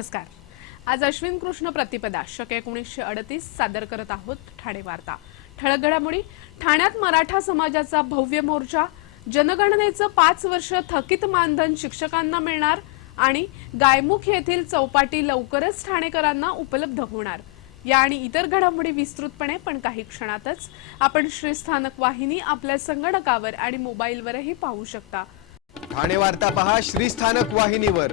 नमस्कार. आज अश्विन कृष्ण प्रतिपदा शक एकोणीसशे अडतीस सादर करत आहोत ठाणे वार्ता. ठळक घडामोडी ठाण्यात मराठा समाजाचा भव्य मोर्चा जनगणनेचं पाच वर्ष थकीत मानधन शिक्षकांना मिळणार आणि गायमुख येथील चौपाटी लवकरच ठाणेकरांना उपलब्ध होणार. या आणि इतर घडामोडी विस्तृतपणे पण काही क्षणातच आपण श्रीस्थानक वाहिनी आपल्या संगणकावर आणि मोबाईलवरही पाहू शकता. ठाणे वार्ता पहा श्रीस्थानक वाहिनीवर.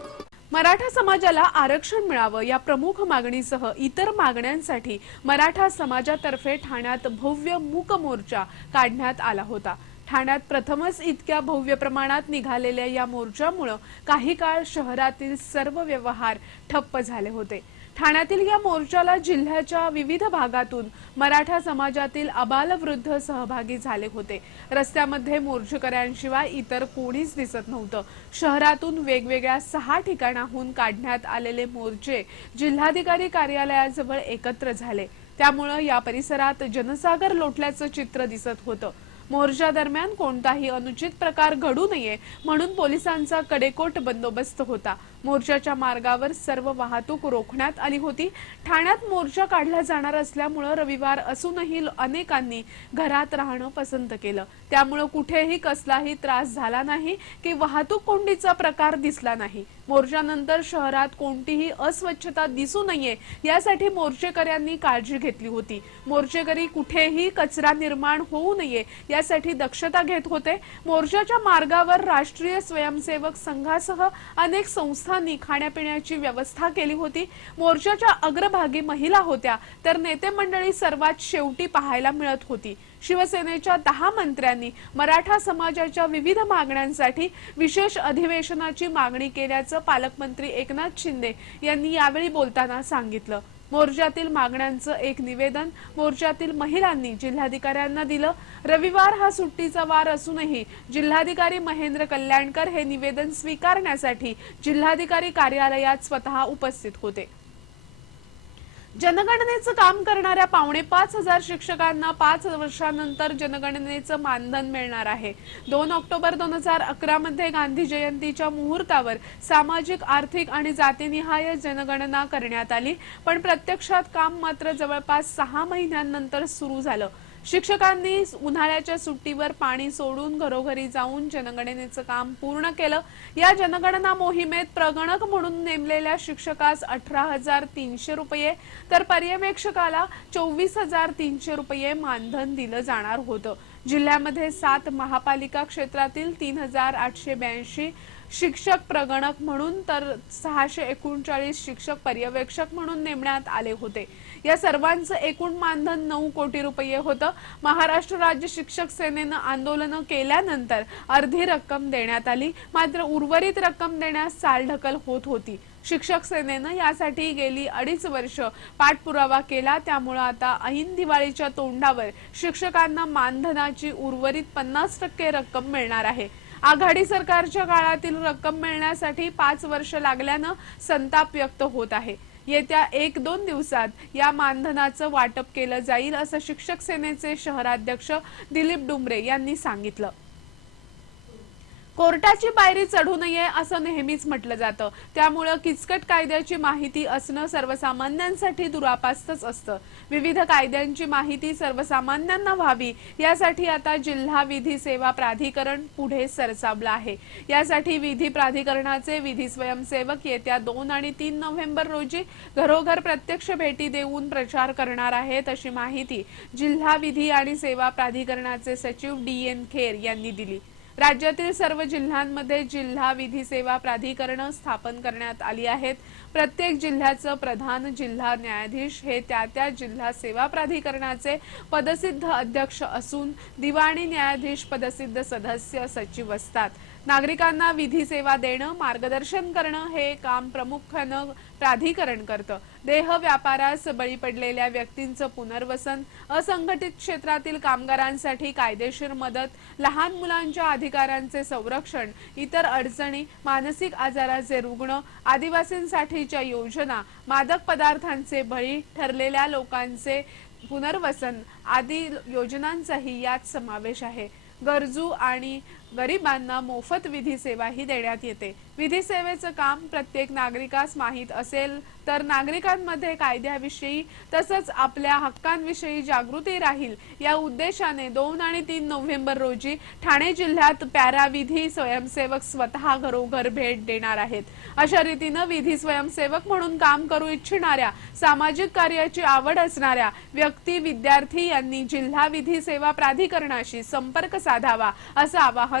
मराठा समाजाला आरक्षण मिळावं या प्रमुख मागणीसह इतर मागण्यांसाठी मराठा समाजातर्फे ठाण्यात भव्य मूक मोर्चा काढण्यात आला होता. ठाण्यात प्रथमच इतक्या भव्य प्रमाणात निघालेल्या या मोर्चामुळं काही काळ शहरातील सर्व व्यवहार ठप्प झाले होते. ठाण्यातील या मोर्चाला जिल्ह्याच्या विविध भागातून मराठा समाजातील अबालवृद्ध सहभागी झाले होते. रस्त्यामध्ये मोर्चेकऱ्यांशिवाय इतर कोणीच दिसत नव्हतं. शहरातून वेगवेगळ्या सहा ठिकाणाहून काढण्यात आलेले मोर्चे जिल्हाधिकारी कार्यालयाजवळ एकत्र झाले. त्यामुळं या परिसरात जनसागर लोटल्याचं चित्र दिसत होतं. मोर्चा दरम्यान कोणताही अनुचित प्रकार घडू नये म्हणून पोलिसांचा कडेकोट बंदोबस्त होता. मोर्चाच्या मार्गावर सर्व वाहतूक रोखण्यात आली होती. ठाण्यात मोर्चा काढला जाणार असल्यामुळं रविवार असूनही अनेकांनी घरात राहणं पसंत केलं. त्यामुळं कुठेही कसलाही त्रास झाला नाही की वाहतूक कोंडीचा प्रकार दिसला नाही. मोर्चानंतर शहरात कोणतीही अस्वच्छता दिसू नये यासाठी मोर्चेकऱ्यांनी काळजी घेतली होती. मोर्चेकरी कुठेही कचरा निर्माण होऊ नये यासाठी दक्षता घेत होते. मोर्चाच्या मार्गावर राष्ट्रीय स्वयंसेवक संघासह अनेक संस्था संस्थांनी खाण्यापिण्याची व्यवस्था केली होती. मोर्चाच्या अग्रभागी महिला होत्या तर नेते मंडळी सर्वात शेवटी पाहायला मिळत होती. शिवसेनेच्या दहा मंत्र्यांनी मराठा समाजाच्या विविध मागण्यांसाठी विशेष अधिवेशनाची मागणी केल्याचं पालकमंत्री एकनाथ शिंदे यांनी यावेळी बोलताना सांगितलं. मोर्चातील मागण्यांचं एक निवेदन मोर्चातील महिलांनी जिल्हाधिकाऱ्यांना दिलं. रविवार हा सुट्टीचा वार असूनही जिल्हाधिकारी महेंद्र कल्याणकर हे निवेदन स्वीकारण्यासाठी जिल्हाधिकारी कार्यालयात स्वतः उपस्थित होते. जनगणनेचं काम करणाऱ्या पावणे पाच हजार शिक्षकांना पाच वर्षानंतर जनगणनेचं मानधन मिळणार आहे. दोन ऑक्टोबर दोन हजार अकरा मध्ये गांधी जयंतीच्या मुहूर्तावर सामाजिक आर्थिक आणि जातीनिहाय जनगणना करण्यात आली. पण प्रत्यक्षात काम मात्र जवळपास सहा महिन्यांनंतर सुरू झालं. शिक्षकांनी उन्हाळ्याच्या सुट्टीवर पाणी सोडून घरोघरी जाऊन जनगणनेचं काम पूर्ण केलं. या जनगणना मोहिमेत प्रगणक म्हणून नेमलेल्या शिक्षकास अठरा हजार तीनशे रुपये तर पर्यवेक्षकाला चोवीस हजार तीनशे रुपये मानधन दिलं जाणार होतं. जिल्ह्यामध्ये सात महापालिका क्षेत्रातील तीन हजार आठशे ब्याऐंशी शिक्षक प्रगणक म्हणून तर सहाशे एकोणचाळीस शिक्षक पर्यवेक्षक म्हणून नेमण्यात आले होते. या सर्वांचं एकूण मानधन नऊ कोटी रुपये होतं. महाराष्ट्र राज्य शिक्षक सेनेनं आंदोलनं केल्यानंतर अर्धी रक्कम देण्यात आली. मात्र उर्वरित रक्कम देण्यास चालढकल होत होती. शिक्षक सेनेनं यासाठी गेली अडीच वर्ष पाठपुरावा केला. त्यामुळं आता ऐन दिवाळीच्या तोंडावर शिक्षकांना मानधनाची उर्वरित पन्नास टक्के रक्कम मिळणार आहे. आघाडी सरकारच्या काळातील रक्कम मिळण्यासाठी पाच वर्ष लागल्यानं संताप व्यक्त होत आहे. येत्या एक दोन दिवसात या मानधनाचं वाटप केलं जाईल असं शिक्षक सेनेचे शहराध्यक्ष दिलीप डुमरे यांनी सांगितलं. कोर्टाची पायरी चढू नये असं नेहमीच म्हटलं जातं. त्यामुळं किचकट कायद्याची माहिती असणं सर्वसामान्यांसाठी दुरापास्तच असतं. विविध कायद्यांची माहिती सर्वसामान्यांना व्हावी यासाठी आता जिल्हा विधी सेवा प्राधिकरण पुढे सरसावलं आहे. यासाठी विधी प्राधिकरणाचे विधी स्वयंसेवक येत्या दोन आणि तीन नोव्हेंबर रोजी घरोघर प्रत्यक्ष भेटी देऊन प्रचार करणार आहेत अशी माहिती जिल्हा विधी आणि सेवा प्राधिकरणाचे सचिव डी एन खेर यांनी दिली. राज्यातील सर्व जिल्ह्यांमध्ये जिल्हा विधी सेवा प्राधिकरण स्थापन करण्यात आली आहेत. प्रत्येक जिल्ह्याचं प्रधान जिल्हा न्यायाधीश हे त्या त्या जिल्हा सेवा प्राधिकरणाचे पदसिद्ध अध्यक्ष असून दिवाणी न्यायाधीश पदसिद्ध सदस्य सचिव असतात. नागरिकांना विधी सेवा देणं मार्गदर्शन करणं हे काम प्रामुख्यानं प्राधिकरण करतं. देह व्यापारास बळी पडलेल्या व्यक्तींचं पुनर्वसन असंघटित क्षेत्रातील कामगारांसाठी कायदेशीर मदत लहान मुलांच्या अधिकारांचे संरक्षण इतर अडचणी मानसिक आजाराचे रुग्ण आदिवासींसाठीच्या योजना मादक पदार्थांचे बळी ठरलेल्या लोकांचे पुनर्वसन आदी योजनांचाही यात समावेश आहे. गरजू आणि गरिबांना मोफत विधी सेवाही देण्यात येते. विधी सेवेचं काम प्रत्येक नागरिकास माहीत असेल तर नागरिकांमध्ये कायद्याविषयी तसंच आपल्या हक्कांविषयी जागृती राहील. या उद्देशाने दोन आणि तीन नोव्हेंबर रोजी ठाणे जिल्ह्यात पॅराविधी स्वयंसेवक स्वतः घरोघर भेट देणार आहेत. अशा रीतीनं विधी स्वयंसेवक म्हणून काम करू इच्छिणाऱ्या सामाजिक कार्याची आवड असणाऱ्या व्यक्ती विद्यार्थी यांनी जिल्हा विधी सेवा प्राधिकरणाशी संपर्क साधावा असं आवाहन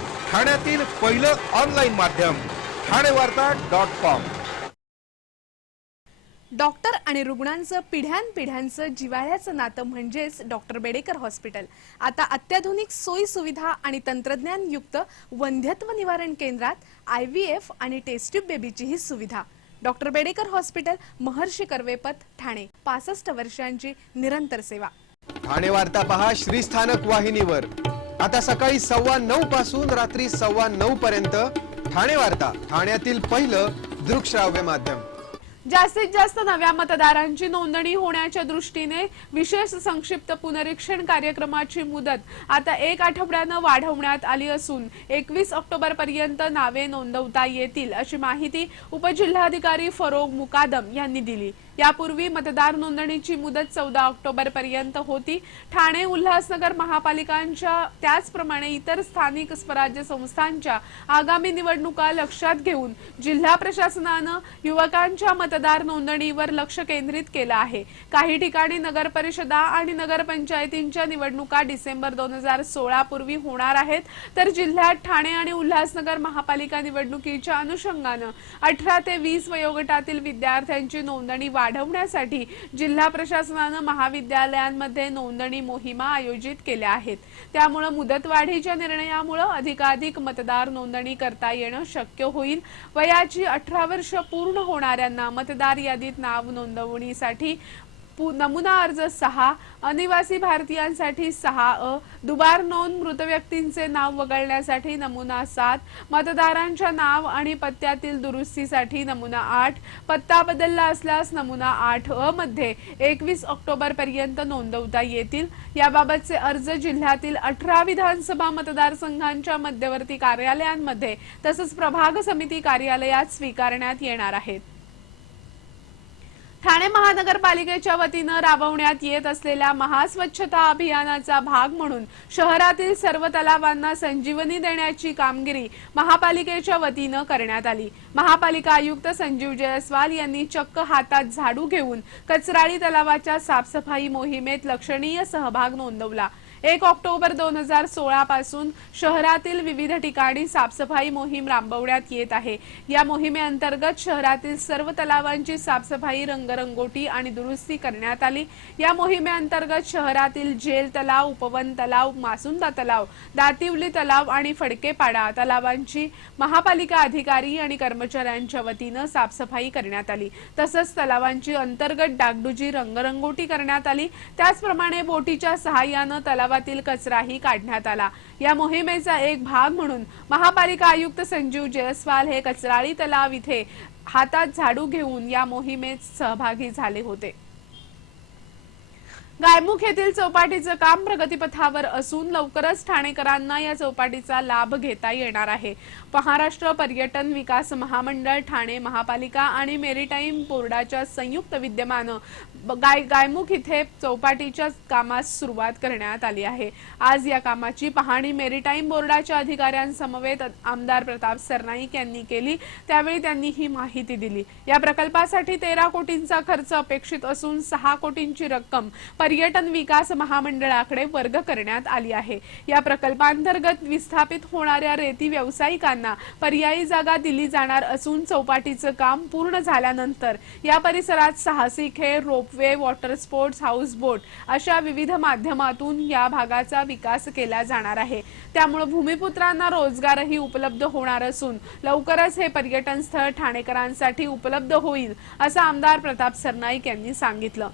ठाण्यातील पहिलं ऑनलाईन माध्यम ठाणे वार्ता डॉट कॉम डॉक्टर आणि रुग्णांचं पिढ्यानपिढ्यांचं जिव्हाळ्याचं नातं म्हणजेच डॉक्टर बेडेकर हॉस्पिटल. आता अत्याधुनिक सोयी सुविधा आणि तंत्रज्ञानयुक्त वंध्यत्व निवारण केंद्रात आय व्ही एफ आणि टेस्ट्यूब बेबीचीही सुविधा. Doctor Bedekar hospital Maharshi Karvepath Thane. पासष्ट वर्षांची निरंतर सेवा. ठाणे वार्ता पहा श्रीस्थानक वाहिनीवर. आता सकाळी सव्वा नऊ पासून रात्री सव्वा नऊ पर्यंत ठाणे वार्ता ठाण्यातील पहिलं दृकश्राव्य माध्यम. जास्तीत जास्त नव्या मतदारांची नोंदणी होण्याच्या दृष्टीने विशेष संक्षिप्त पुनरीक्षण कार्यक्रमाची मुदत आता एक आठवड्यानं वाढवण्यात आली असून एकवीस ऑक्टोबर पर्यंत नावे नोंदवता येतील अशी माहिती उपजिल्हाधिकारी फरोग मुकादम यांनी दिली. यापूर्वी मतदार नोंदणीची मुदत चौदा ऑक्टोबर पर्यंत होती. ठाणे उल्हासनगर महापालिकांच्या त्याचप्रमाणे इतर स्थानिक स्वराज्य संस्थांच्या आगामी निवडणुका लक्षात घेऊन जिल्हा प्रशासनानं युवकांच्या मतदार नोंदणीवर लक्ष केंद्रित केलं आहे. काही ठिकाणी नगर परिषदा आणि नगरपंचायतींच्या निवडणुका डिसेंबर दोन हजार सोळा पूर्वी होणार आहेत. तर जिल्ह्यात ठाणे आणि उल्हासनगर महापालिका निवडणुकीच्या अनुषंगानं अठरा ते वीस वयोगटातील विद्यार्थ्यांची नोंदणी वाढवण्यासाठी जिल्हा प्रशासनानं महाविद्यालयांमध्ये नोंदणी मोहिमा आयोजित केल्या आहेत. त्यामुळं मुदतवाढीच्या निर्णयामुळं अधिकाधिक मतदार नोंदणी करता येणं शक्य होईल वयाची अठरा वर्ष पूर्ण होणाऱ्यांना मतदार यादीत नाव नोंदवणीसाठी नमुना अर्ज सहा अनिवासी भारतीयांसाठी सहा अ दुबार नोंद मृत व्यक्तींचे नाव वगळण्यासाठी नमुना सात मतदारांच्या नाव आणि पत्त्यातील दुरुस्तीसाठी नमुना आठ पत्ता बदलला असल्यास नमुना आठ अ मध्ये एकवीस ऑक्टोबर पर्यंत नोंदवता येतील. याबाबतचे अर्ज जिल्ह्यातील अठरा विधानसभा मतदारसंघांच्या मध्यवर्ती कार्यालयांमध्ये तसंच प्रभाग समिती कार्यालयात स्वीकारण्यात येणार आहेत. ठाणे महानगरपालिकेच्या वतीनं राबवण्यात येत असलेल्या महास्वच्छता अभियानाचा भाग म्हणून शहरातील सर्व तलावांना संजीवनी देण्याची कामगिरी महापालिकेच्या वतीनं करण्यात आली. महापालिका आयुक्त संजीव जयस्वाल यांनी चक्क हातात झाडू घेऊन कचराळी तलावाच्या साफसफाई मोहिमेत लक्षणीय सहभाग नोंदवला. एक ऑक्टोबर दोन हजार सोळा पासून शहरातील विविध ठिकाणी साफसफाई मोहीम राबवण्यात येत आहे. या मोहिमेअंतर्गत शहरातील सर्व तलावांची साफसफाई रंगरंगोटी आणि दुरुस्ती करण्यात आली. या मोहिमेअंतर्गत शहरातील जेल तलाव उपवन तलाव मासुंदा तलाव दातिवली तलाव आणि फडकेपाडा तलावांची महापालिका अधिकारी आणि कर्मचाऱ्यांच्या वतीनं साफसफाई करण्यात आली. तसंच तलावांची अंतर्गत डागडुजी रंगरंगोटी करण्यात आली. त्याचप्रमाणे बोटीच्या सहाय्यानं गावातील कचराही काढण्यात आला. या मोहिमेचा एक भाग म्हणून महापालिका आयुक्त संजीव जयस्वाल हे कचराळी तलाव इथे हातात झाडू घेऊन या मोहिमेत सहभागी झाले होते. गायमुख येथील चौपाटीचं काम प्रगतीपथावर असून लवकरच ठाणेकरांना या चौपाटीचा लाभ घेता येणार आहे. महाराष्ट्र पर्यटन विकास महामंडळ ठाणे महापालिका आणि मेरीटाईम बोर्डाच्या संयुक्त विद्यमानं गाय गायमुख इथे चौपाटीच्या कामास सुरुवात करण्यात आली आहे. आज या कामाची पाहणी मेरीटाईम बोर्डाच्या अधिकाऱ्यांसमवेत आमदार प्रताप सरनाईक यांनी केली. त्यावेळी त्यांनी ही माहिती दिली. या प्रकल्पासाठी तेरा कोटींचा खर्च अपेक्षित असून सहा कोटींची रक्कम पर्यटन विकास महामंडळाकडे वर्ग करण्यात आली आहे. या प्रकल्पांतर्गत विस्थापित होणाऱ्या रेती व्यावसायिकांना पर्यायी जागा दिली जाणार असून चौपाटीचं काम पूर्ण झाल्यानंतर या परिसरात साहसी खेळ ropeway water sports house boat अशा विविध माध्यमातून या भागाचा विकास केला जाणार आहे. त्यामुळे भूमिपुत्रांना रोजगारही उपलब्ध होणार असून लवकरच हे पर्यटन स्थळ ठाणेकरांसाठी उपलब्ध होईल असं आमदार प्रताप सरनाईक यांनी सांगितलं.